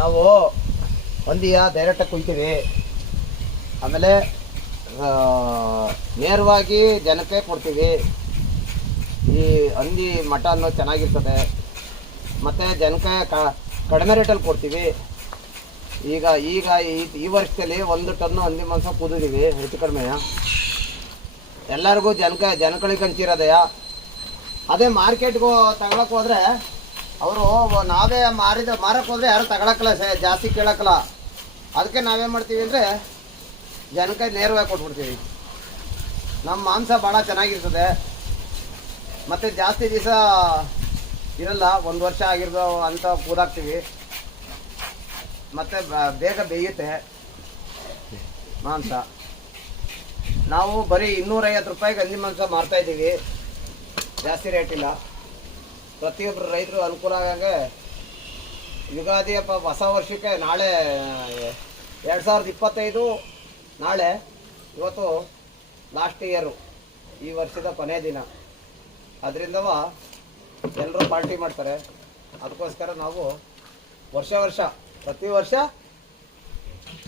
ನಾವು ಒಂದಿಯ ಡೈರೆಕ್ಟಾಗಿ ಕುಯ್ತೀವಿ ಆಮೇಲೆ ನೇರವಾಗಿ ಜನಕ್ಕೆ ಕೊಡ್ತೀವಿ. ಈ ಹಂದಿ ಮಟನ್ನು ಚೆನ್ನಾಗಿರ್ತದೆ. ಮತ್ತು ಜನಕ್ಕೆ ಕ- ಕಡಿಮೆ ರೇಟಲ್ಲಿ ಕೊಡ್ತೀವಿ. ಈಗ ಈಗ ಈ ವರ್ಷದಲ್ಲಿ ಒಂದು ಟನ್ನು ಹಂದಿ ಮಾಂಸ ಕೂದಿದ್ದೀವಿ ಹೆಚ್ಚು ಕಡಿಮೆ. ಎಲ್ಲರಿಗೂ ಜನಕ ಜನಗಳಿಗೆ ಹಂಚಿರೋದೆಯ ಅದೇ ಮಾರ್ಕೆಟ್ಗೂ ತಗೊಳಕ್ಕೆ ಹೋದ್ರೆ ಅವರು ನಾವೇ ಮಾರಿದ ಮಾರಕ್ಕೆ ಹೋದ್ರೆ ಯಾರು ತಗೊಳಕ್ಕಲ್ಲ ಸೇ ಜಾಸ್ತಿ ಕೇಳಕ್ಕಲ್ಲ. ಅದಕ್ಕೆ ನಾವೇನು ಮಾಡ್ತೀವಿ ಅಂದರೆ ಜನಕ್ಕೆ ನೇರವಾಗಿ ಕೊಟ್ಬಿಡ್ತೀವಿ. ನಮ್ಮ ಮಾಂಸ ಭಾಳ ಚೆನ್ನಾಗಿರ್ತದೆ. ಮತ್ತು ಜಾಸ್ತಿ ದಿವಸ ಇರಲ್ಲ, ಒಂದು ವರ್ಷ ಆಗಿರೋದು ಅಂತ ಕೂದಾಕ್ತೀವಿ. ಮತ್ತು ಬೇಗ ಬೇಯುತ್ತೆ ಮಾಂಸ. ನಾವು ಬರೀ ಇನ್ನೂರೈವತ್ತು ರೂಪಾಯಿಗೆ ಗಂಜಿ ಮಾಂಸ ಮಾರ್ತಾಯಿದ್ದೀವಿ ಜಾಸ್ತಿ ರೇಟ್ ಇಲ್ಲ. ಪ್ರತಿಯೊಬ್ಬರು ರೈತರು ಅನುಕೂಲ ಆಗಂಗೆ ಯುಗಾದಿ ಹಬ್ಬ ಹೊಸ ವರ್ಷಕ್ಕೆ ನಾಳೆ ಎರಡು ಸಾವಿರದ ಇಪ್ಪತ್ತೈದು ನಾಳೆ ಇವತ್ತು ಲಾಸ್ಟ್ ಇಯರು ಈ ವರ್ಷದ ಕೊನೆಯ ದಿನ. ಅದರಿಂದವ ಎಲ್ಲರೂ ಪಾರ್ಟಿ ಮಾಡ್ತಾರೆ. ಅದಕ್ಕೋಸ್ಕರ ನಾವು ವರ್ಷ ವರ್ಷ, ಪ್ರತಿ ವರ್ಷ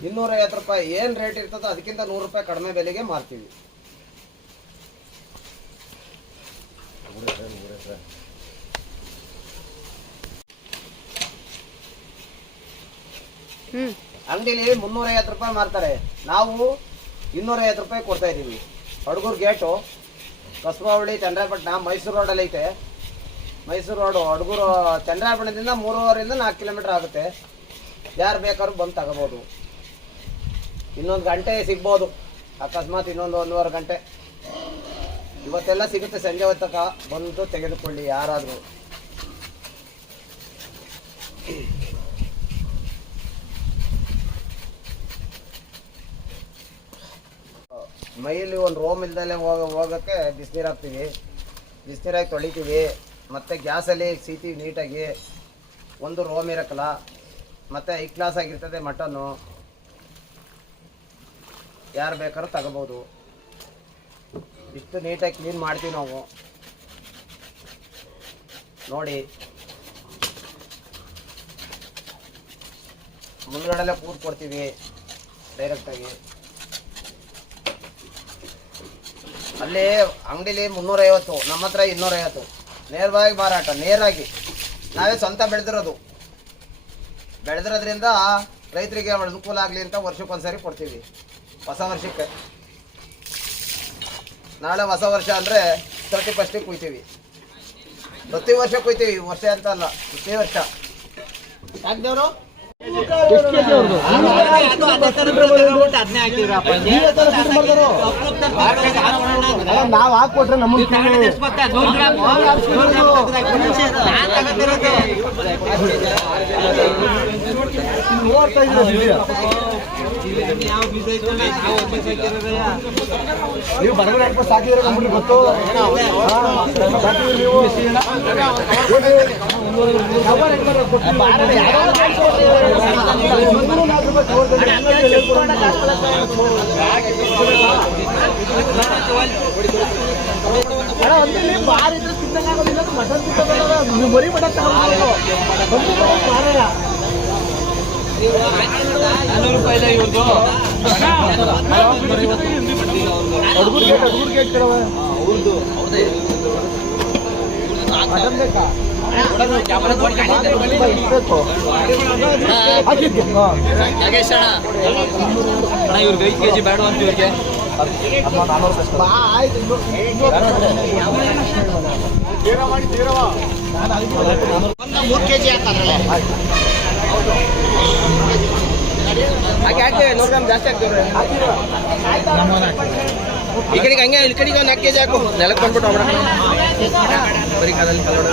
ಇನ್ನೂರೈವತ್ತು ರೂಪಾಯಿ ಏನು ರೇಟ್ ಇರ್ತದೋ ಅದಕ್ಕಿಂತ ನೂರು ರೂಪಾಯಿ ಕಡಿಮೆ ಬೆಲೆಗೆ ಮಾರ್ತೀವಿ. ಅಂಗಡಿಲಿ ಮುನ್ನೂರೈವತ್ತು ರೂಪಾಯಿ ಮಾರ್ತಾರೆ. ನಾವು ಇನ್ನೂರೈವತ್ತು ರೂಪಾಯಿ ಕೊಡ್ತಾ ಇದ್ದೀವಿ. ಹಡಗೂರು ಗೇಟು ಕಸಬಾವಳಿ ಚಂದ್ರಾಪಟ್ಟಣ ಮೈಸೂರು ರೋಡಲ್ಲಿ ಐತೆ. ಮೈಸೂರು ರೋಡು, ಹಡಗೂರು ಚಂದ್ರಾಪಟ್ಟಣದಿಂದ ಮೂರುವರೆಯಿಂದ ನಾಲ್ಕು ಕಿಲೋಮೀಟರ್ ಆಗುತ್ತೆ. ಯಾರು ಬೇಕಾದ್ರೂ ಬಂದು ತಗೋಬೋದು. ಇನ್ನೊಂದು ಗಂಟೆ ಸಿಗ್ಬೋದು. ಅಕಸ್ಮಾತ್ ಇನ್ನೊಂದು ಒಂದೂವರೆ ಗಂಟೆ. ಇವತ್ತೆಲ್ಲ ಸಿಗುತ್ತೆ ಸಂಜೆ ಹೊತ್ತಕ. ಬಂದು ತೆಗೆದುಕೊಳ್ಳಿ ಯಾರಾದರೂ. ಮೈಯಲ್ಲಿ ಒಂದು ರೋಮ್ ಇಲ್ದಲೆ ಹೋಗ, ಹೋಗೋಕ್ಕೆ ಬಿಸಿನೀರು ಹಾಕ್ತೀವಿ. ಬಿಸಿನೀರಾಗಿ ತೊಳಿತೀವಿ. ಮತ್ತು ಗ್ಯಾಸಲ್ಲಿ ಸೀತೀವಿ ನೀಟಾಗಿ. ಒಂದು ರೋಮ್ ಇರೋಕ್ಕಲ್ಲ ಮತ್ತು ಐ ಕ್ಲಾಸ್ ಆಗಿರ್ತದೆ ಮಟನ್ನು. ಯಾರು ಬೇಕಾದ್ರೂ ತಗೋಬೋದು. ಇಷ್ಟು ನೀಟಾಗಿ ಕ್ಲೀನ್ ಮಾಡ್ತೀವಿ ನಾವು. ನೋಡಿ. ಮುಂದ್ಗಡೆಲ್ಲ ಕೂತ್ ಕೊಡ್ತೀವಿ ಡೈರೆಕ್ಟಾಗಿ. ಅಲ್ಲಿ ಅಂಗಡಿಲಿ ಮುನ್ನೂರೈವತ್ತು, ನಮ್ಮ ಹತ್ರ ಇನ್ನೂರೈವತ್ತು. ನೇರವಾಗಿ ಮಾರಾಟ, ನೇರಾಗಿ. ನಾವೇ ಸ್ವಂತ ಬೆಳೆದಿರೋದು. ಬೆಳೆದಿರೋದ್ರಿಂದ ರೈತರಿಗೆ ಅನುಕೂಲ ಆಗಲಿ ಅಂತ ವರ್ಷಕ್ಕೊಂದ್ಸರಿ ಕೊಡ್ತೀವಿ. ಹೊಸ ವರ್ಷಕ್ಕೆ. ನಾಳೆ ಹೊಸ ವರ್ಷ ಅಂದರೆ ತರ್ಟಿ ಫಸ್ಟಿಗೆ ಕುಯ್ತೀವಿ. ಪ್ರತಿ ವರ್ಷ ಕುಯ್ತೀವಿ, ವರ್ಷ ಅಂತ ಅಲ್ಲ, ಪ್ರತಿ ವರ್ಷ. ಯಾಕ್ದೇವ್ರು ನಾವ್ ಹಾಕೊಟ್ರೆ ನಮ್ಮನ್ನ ಕೇಳಿ ಮೂವತ್ತೈದು ಇದೆ. ನೀವು ಬರಗಡೆ ಹಾಕ್ಬಿಟ್ಟು ಸಾಕಿದ್ರೆ ನಮ್ಗೆ ಗೊತ್ತು ಹಾ, ಸಾಕಿದ್ರೆ ನೀವು ಇವ್ರಿಗೆ ಐದು ಕೆಜಿ ಬೇಡ ಅಂತ ಇವ್ರಿಗೆ ಜಾಸ್ತಿ ಹಾಕ್ತೀವ್ರಿ ಈ ಕಡೆಗೆ ಹಂಗೆ, ಈ ಕಡೆಗೆ ಒಂದು ನಾಲ್ಕು ಹಾಕು. ನೆಲಕ್ಕೆ ಬಂದ್ಬಿಟ್ಟು ಹೋಗ್ಬಿಡ ಬರೀ ಕಾಲಲ್ಲಿ ಕಲ್ಲೋಡ